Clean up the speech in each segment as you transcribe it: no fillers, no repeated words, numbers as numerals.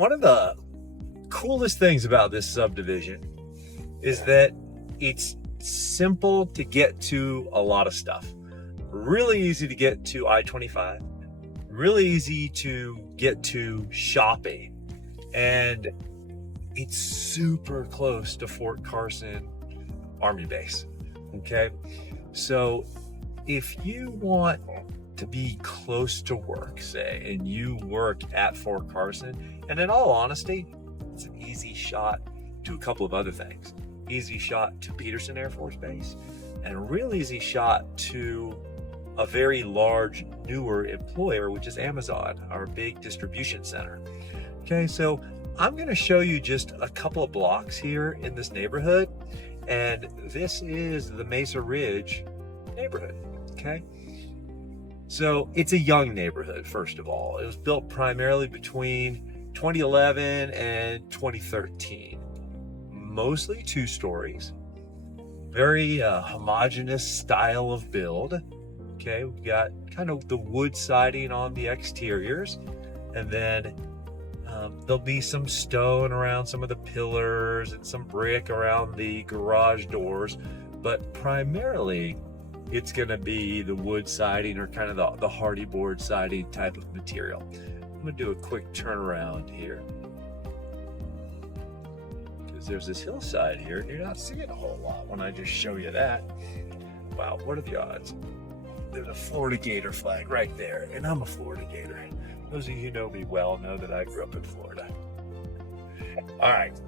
One of the coolest things about this subdivision is that it's simple to get to a lot of stuff. Really easy to get to I-25, really easy to get to shopping, and it's super close to Fort Carson Army Base. Okay, so if you want to be close to work, say, and you work at Fort Carson, and in all honesty, it's an easy shot to a couple of other things. Easy shot to Peterson Air Force Base, and a real easy shot to a very large, newer employer, which is Amazon, our big distribution center. Okay, so I'm gonna show you just a couple of blocks here in this neighborhood, and this is the Mesa Ridge neighborhood, okay? So it's a young neighborhood, first of all. It was built primarily between 2011 and 2013. Mostly 2 stories. Very homogeneous style of build. Okay, we've got kind of the wood siding on the exteriors, and then there'll be some stone around some of the pillars and some brick around the garage doors, but primarily it's going to be the wood siding or kind of the hardy board siding type of material. I'm going to do a quick turnaround here because there's this hillside here and you're not seeing a whole lot when I just show you that. Wow, what are the odds? There's a Florida Gator flag right there, and I'm a Florida Gator. Those of you who know me well know that I grew up in Florida. All right,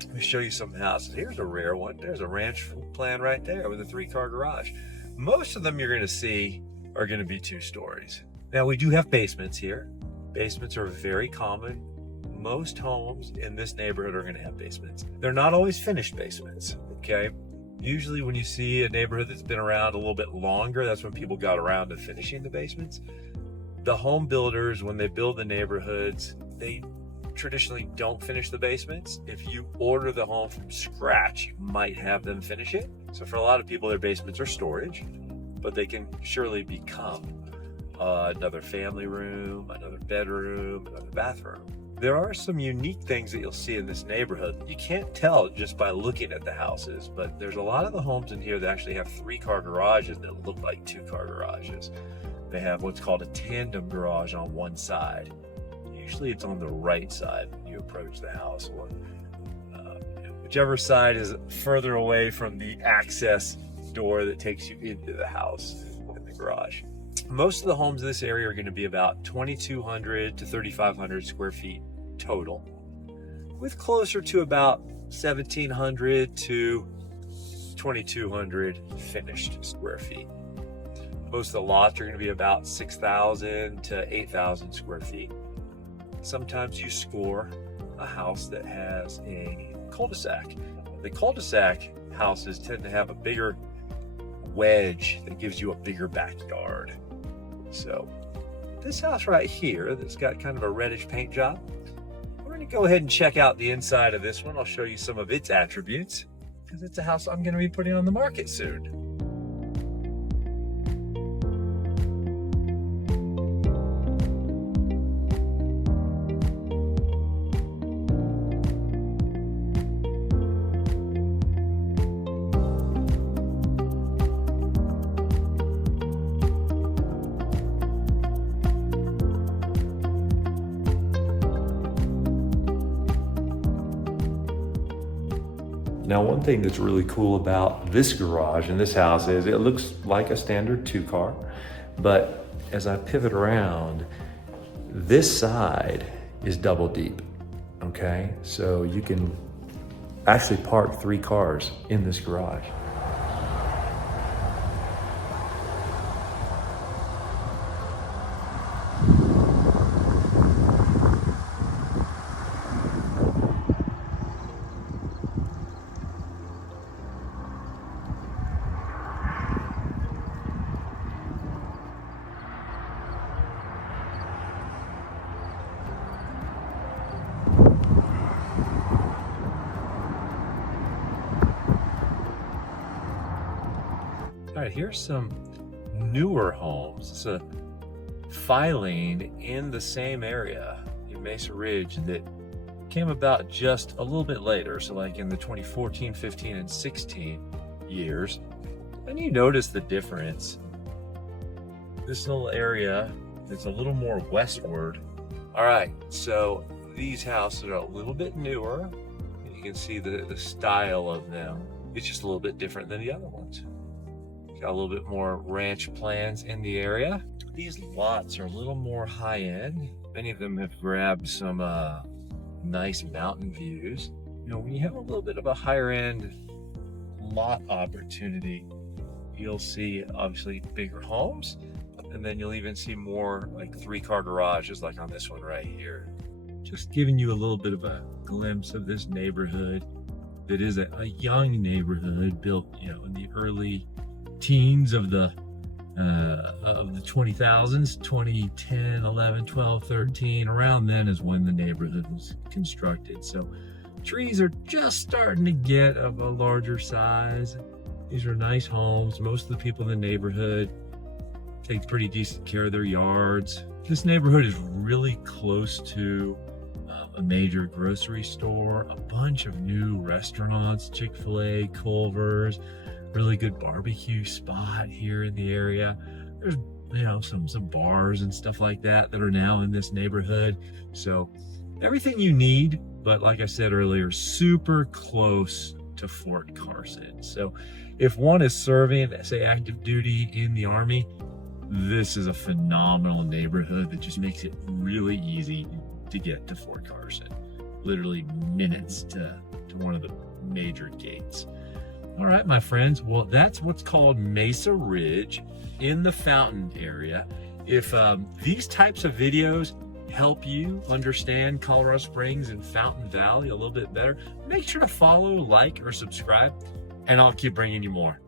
let me show you some houses. Here's a rare one. There's a ranch plan right there with a 3-car garage. Most of them you're going to see are going to be 2 stories. Now, we do have basements here. Basements are very common. Most homes in this neighborhood are going to have basements. They're not always finished basements, okay? Usually when you see a neighborhood that's been around a little bit longer, that's when people got around to finishing the basements. The home builders, when they build the neighborhoods, they traditionally don't finish the basements. If you order the home from scratch, you might have them finish it. So for a lot of people, their basements are storage, but they can surely become another family room, another bedroom, another bathroom. There are some unique things that you'll see in this neighborhood. You can't tell just by looking at the houses, but there's a lot of the homes in here that actually have 3-car garages that look like 2-car garages. They have what's called a tandem garage on one side. Usually it's on the right side when you approach the house, or whichever side is further away from the access door that takes you into the house in the garage. Most of the homes in this area are going to be about 2,200 to 3,500 square feet total, with closer to about 1,700 to 2,200 finished square feet. Most of the lots are going to be about 6,000 to 8,000 square feet. Sometimes you score a house that has a cul-de-sac. The cul-de-sac houses tend to have a bigger wedge that gives you a bigger backyard. So this house right here that's got kind of a reddish paint job, we're going to go ahead and check out the inside of this one. I'll show you some of its attributes because it's a house I'm going to be putting on the market soon. Now, one thing that's really cool about this garage and this house is it looks like a standard 2-car, but as I pivot around, this side is double deep, okay? So you can actually park 3 cars in this garage. All right, here's some newer homes. It's a filing in the same area. You Mesa Ridge that came about just a little bit later, so like in the 2014, 15, and 16 years. And you notice the difference. This little area is a little more westward. All right, so these houses are a little bit newer. You can see the style of them. It's just a little bit different than the other ones. Got a little bit more ranch plans in the area. These lots are a little more high end. Many of them have grabbed some nice mountain views. You know, when you have a little bit of a higher end lot opportunity, you'll see obviously bigger homes, and then you'll even see more like 3-car garages like on this one right here. Just giving you a little bit of a glimpse of this neighborhood that is a young neighborhood built, you know, in the early teens of the 20,000s, 2010, 11, 12, 13. Around then is when the neighborhood was constructed. So trees are just starting to get of a larger size. These are nice homes. Most of the people in the neighborhood take pretty decent care of their yards. This neighborhood is really close to a major grocery store, a bunch of new restaurants, Chick-fil-A, Culver's, really good barbecue spot here in the area. There's, you know, some bars and stuff like that are now in this neighborhood. So everything you need, but like I said earlier, super close to Fort Carson. So if one is serving, say, active duty in the Army, this is a phenomenal neighborhood that just makes it really easy to get to Fort Carson. Literally minutes to one of the major gates. All right, my friends, well, that's what's called Mesa Ridge in the Fountain area. If these types of videos help you understand Colorado Springs and Fountain Valley a little bit better, make sure to follow, like, or subscribe, and I'll keep bringing you more.